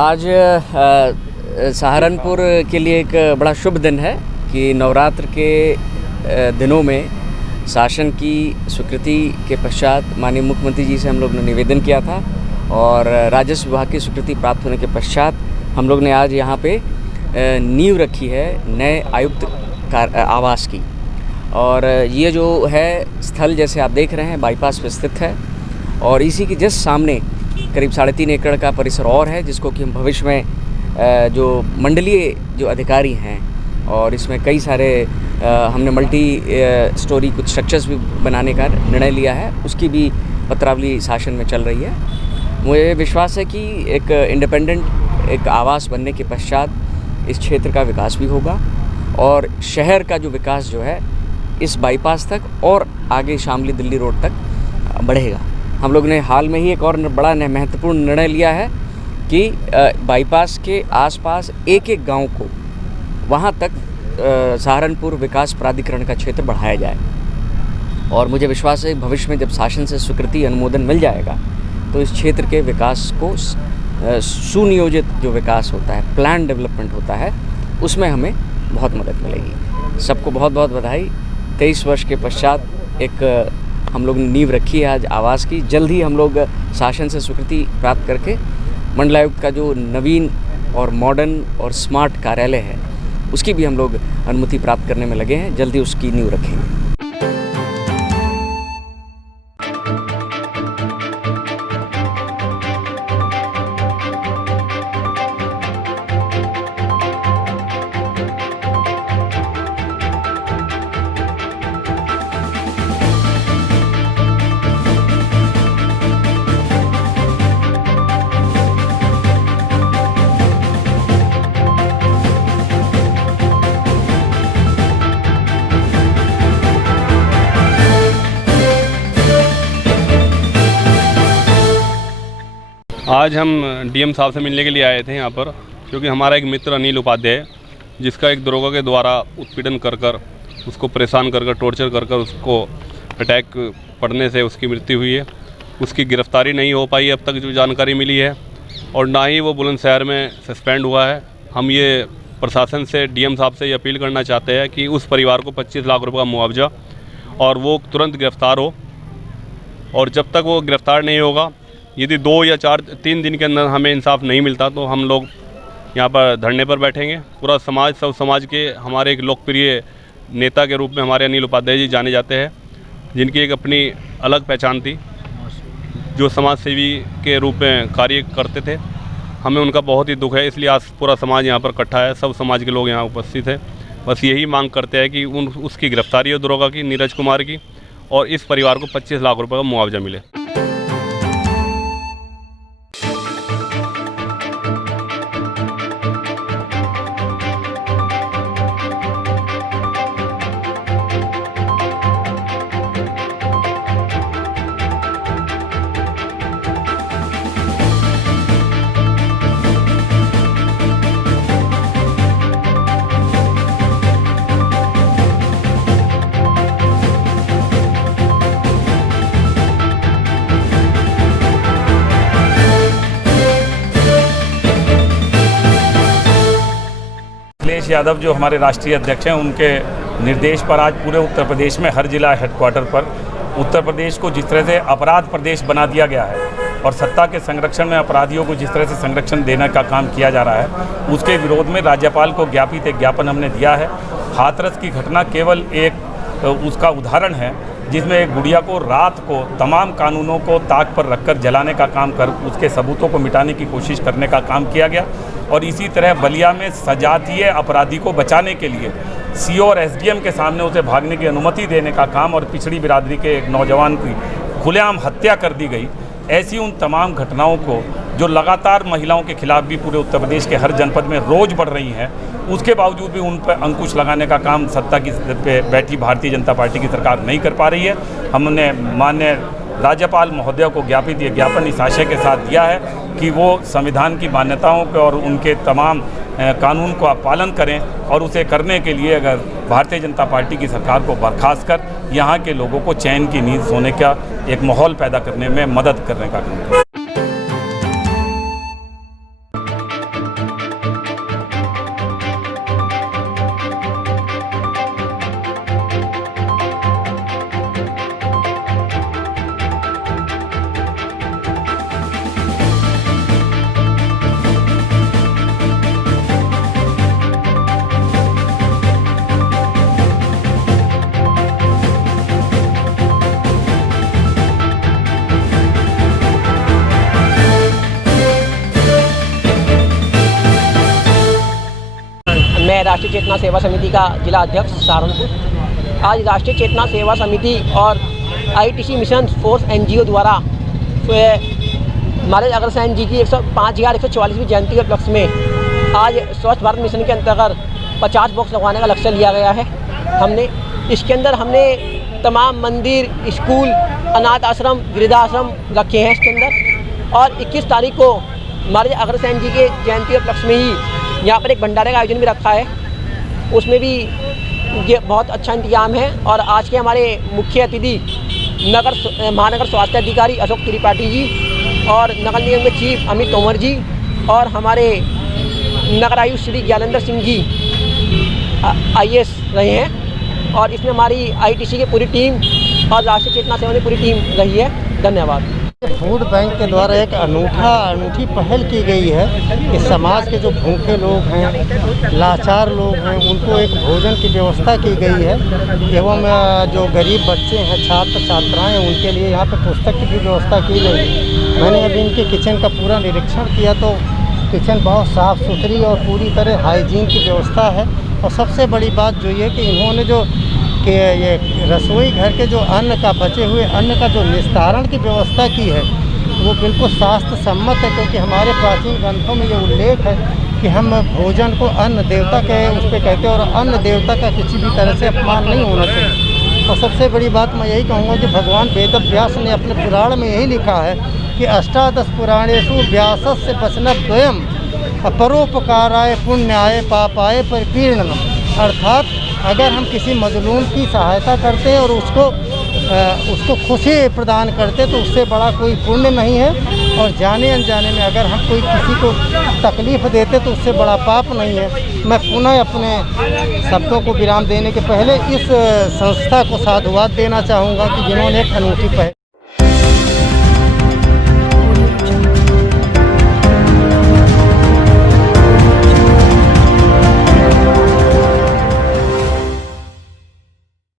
आज सहारनपुर के लिए एक बड़ा शुभ दिन है कि नवरात्र के दिनों में शासन की स्वीकृति के पश्चात माननीय मुख्यमंत्री जी से हम लोग ने निवेदन किया था और राजस्व विभाग की स्वीकृति प्राप्त होने के पश्चात हम लोग ने आज यहाँ पे नींव रखी है नए आयुक्त आवास की। और ये जो है स्थल जैसे आप देख रहे हैं बाईपास पे स्थित है और इसी के जस्ट सामने करीब 3.5 एकड़ का परिसर और है जिसको कि हम भविष्य में जो मंडलीय जो अधिकारी हैं और इसमें कई सारे हमने मल्टी स्टोरी कुछ स्ट्रक्चर्स भी बनाने का निर्णय लिया है, उसकी भी पत्रावली शासन में चल रही है। मुझे विश्वास है कि एक इंडिपेंडेंट एक आवास बनने के पश्चात इस क्षेत्र का विकास भी होगा और शहर का जो विकास जो है इस बाईपास तक और आगे शामली दिल्ली रोड तक बढ़ेगा। हम लोग ने हाल में ही एक और बड़ा महत्वपूर्ण निर्णय लिया है कि बाईपास के आसपास एक गांव को वहां तक सहारनपुर विकास प्राधिकरण का क्षेत्र बढ़ाया जाए और मुझे विश्वास है भविष्य में जब शासन से स्वीकृति अनुमोदन मिल जाएगा तो इस क्षेत्र के विकास को सुनियोजित जो विकास होता है, प्लान डेवलपमेंट होता है, उसमें हमें बहुत मदद मिलेगी। सबको बहुत बहुत बधाई। 23 वर्ष के पश्चात एक हम लोग ने नींव रखी है आज आवास की। जल्द ही हम लोग शासन से स्वीकृति प्राप्त करके मंडलायुक्त का जो नवीन और मॉडर्न और स्मार्ट कार्यालय है उसकी भी हम लोग अनुमति प्राप्त करने में लगे हैं। जल्दी उसकी नींव रखेंगे। आज हम डीएम साहब से मिलने के लिए आए थे यहाँ पर, क्योंकि हमारा एक मित्र अनिल उपाध्याय जिसका एक दरोगा के द्वारा उत्पीड़न कर उसको परेशान कर टॉर्चर कर उसको अटैक पड़ने से उसकी मृत्यु हुई है। उसकी गिरफ्तारी नहीं हो पाई अब तक जो जानकारी मिली है और ना ही वो बुलंदशहर में सस्पेंड हुआ है। हम ये प्रशासन से डीएम साहब से ये अपील करना चाहते हैं कि उस परिवार को 25 लाख रुपये का मुआवजा और वो तुरंत गिरफ़्तार हो और जब तक वो गिरफ़्तार नहीं होगा, यदि 2 या 3 दिन के अंदर हमें इंसाफ नहीं मिलता तो हम लोग यहाँ पर धरने पर बैठेंगे। पूरा समाज, सब समाज के हमारे एक लोकप्रिय नेता के रूप में हमारे अनिल उपाध्याय जी जाने जाते हैं, जिनकी एक अपनी अलग पहचान थी, जो समाज सेवी के रूप में कार्य करते थे। हमें उनका बहुत ही दुख है, इसलिए आज पूरा समाज यहाँ पर इकट्ठा है, सब समाज के लोग यहाँ उपस्थित हैं। बस यही मांग करते हैं कि उसकी गिरफ्तारी हो दरोगा की, नीरज कुमार की, और इस परिवार को 25 लाख रुपये का मुआवजा मिले। अखिलेश यादव जो हमारे राष्ट्रीय अध्यक्ष हैं, उनके निर्देश पर आज पूरे उत्तर प्रदेश में हर जिला हेडक्वार्टर पर उत्तर प्रदेश को जिस तरह से अपराध प्रदेश बना दिया गया है और सत्ता के संरक्षण में अपराधियों को जिस तरह से संरक्षण देने का काम किया जा रहा है, उसके विरोध में राज्यपाल को ज्ञापित एक ज्ञापन हमने दिया है। हाथरस की घटना केवल एक उसका उदाहरण है जिसमें एक गुड़िया को रात को तमाम कानूनों को ताक पर रखकर जलाने का काम कर उसके सबूतों को मिटाने की कोशिश करने का काम किया गया। और इसी तरह बलिया में सजातीय अपराधी को बचाने के लिए सीओ और एसडीएम के सामने उसे भागने की अनुमति देने का काम और पिछड़ी बिरादरी के एक नौजवान की खुलेआम हत्या कर दी गई। ऐसी उन तमाम घटनाओं को जो लगातार महिलाओं के खिलाफ भी पूरे उत्तर प्रदेश के हर जनपद में रोज बढ़ रही हैं, उसके बावजूद भी उन पर अंकुश लगाने का काम सत्ता की पे बैठी भारतीय जनता पार्टी की सरकार नहीं कर पा रही है। हमने माननीय राज्यपाल महोदय को ज्ञापित ये ज्ञापन इस आशय के साथ दिया है कि वो संविधान की मान्यताओं के और उनके तमाम कानून का पालन करें और उसे करने के लिए अगर भारतीय जनता पार्टी की सरकार को बर्खास्त कर यहाँ के लोगों को चैन की नींद सोने का एक माहौल पैदा करने में मदद करने का काम करें। राष्ट्रीय चेतना सेवा समिति का जिला अध्यक्ष सहारनपुर। आज राष्ट्रीय चेतना सेवा समिति और ITC मिशन फोर्स NGO द्वारा महाराज अग्रसेन जी की 5144वीं जयंती के उपलक्ष्य में आज स्वच्छ भारत मिशन के अंतर्गत 50 बॉक्स लगवाने का लक्ष्य लिया गया है। हमने इसके अंदर तमाम मंदिर, स्कूल, अनाथ आश्रम, वृद्धाश्रम रखे हैं इसके अंदर। और 21 तारीख को महाराज अग्रसेन जी के जयंती के उपलक्ष्य में ही यहाँ पर एक भंडारे का आयोजन भी रखा है। उसमें भी ये बहुत अच्छा इंतजाम है। और आज के हमारे मुख्य अतिथि महानगर स्वास्थ्य अधिकारी अशोक त्रिपाठी जी और नगर निगम के चीफ अमित तोमर जी और हमारे नगर आयुक्त श्री ज्ञानेंद्र सिंह जी IAS रहे हैं। और इसमें हमारी ITC की पूरी टीम और राष्ट्रीय चेतना सेवा की पूरी टीम रही है। धन्यवाद। फूड बैंक के द्वारा एक अनूठी पहल की गई है कि समाज के जो भूखे लोग हैं, लाचार लोग हैं, उनको एक भोजन की व्यवस्था की गई है। एवं जो गरीब बच्चे हैं, छात्र छात्राएं हैं, उनके लिए यहाँ पे पुस्तक की भी व्यवस्था की गई है। मैंने अभी इनके किचन का पूरा निरीक्षण किया तो किचन बहुत साफ़ सुथरी और पूरी तरह हाइजीन की व्यवस्था है। और सबसे बड़ी बात जो ये कि इन्होंने जो कि ये रसोई घर के जो अन्न का बचे हुए अन्न का जो निस्तारण की व्यवस्था की है वो बिल्कुल शास्त्र सम्मत है, क्योंकि हमारे प्राचीन ग्रंथों में ये उल्लेख है कि हम भोजन को अन्न देवता के उस पर कहते हैं और अन्न देवता का किसी भी तरह से अपमान नहीं होना चाहिए। और सबसे बड़ी बात मैं यही कहूँगा कि भगवान वेदव्यास ने अपने पुराण में यही लिखा है कि अष्टादश पुराणेषु व्यासस्य वचनद्वयम् परोपकाराय पुण्याय पापाय परिपीडनम्। अर्थात अगर हम किसी मजलूम की सहायता करते हैं और उसको खुशी प्रदान करते तो उससे बड़ा कोई पुण्य नहीं है। और जाने अनजाने में अगर हम कोई किसी को तकलीफ़ देते तो उससे बड़ा पाप नहीं है। मैं पुनः अपने शब्दों को विराम देने के पहले इस संस्था को साधुवाद देना चाहूँगा कि जिन्होंने एक अनूठी पहल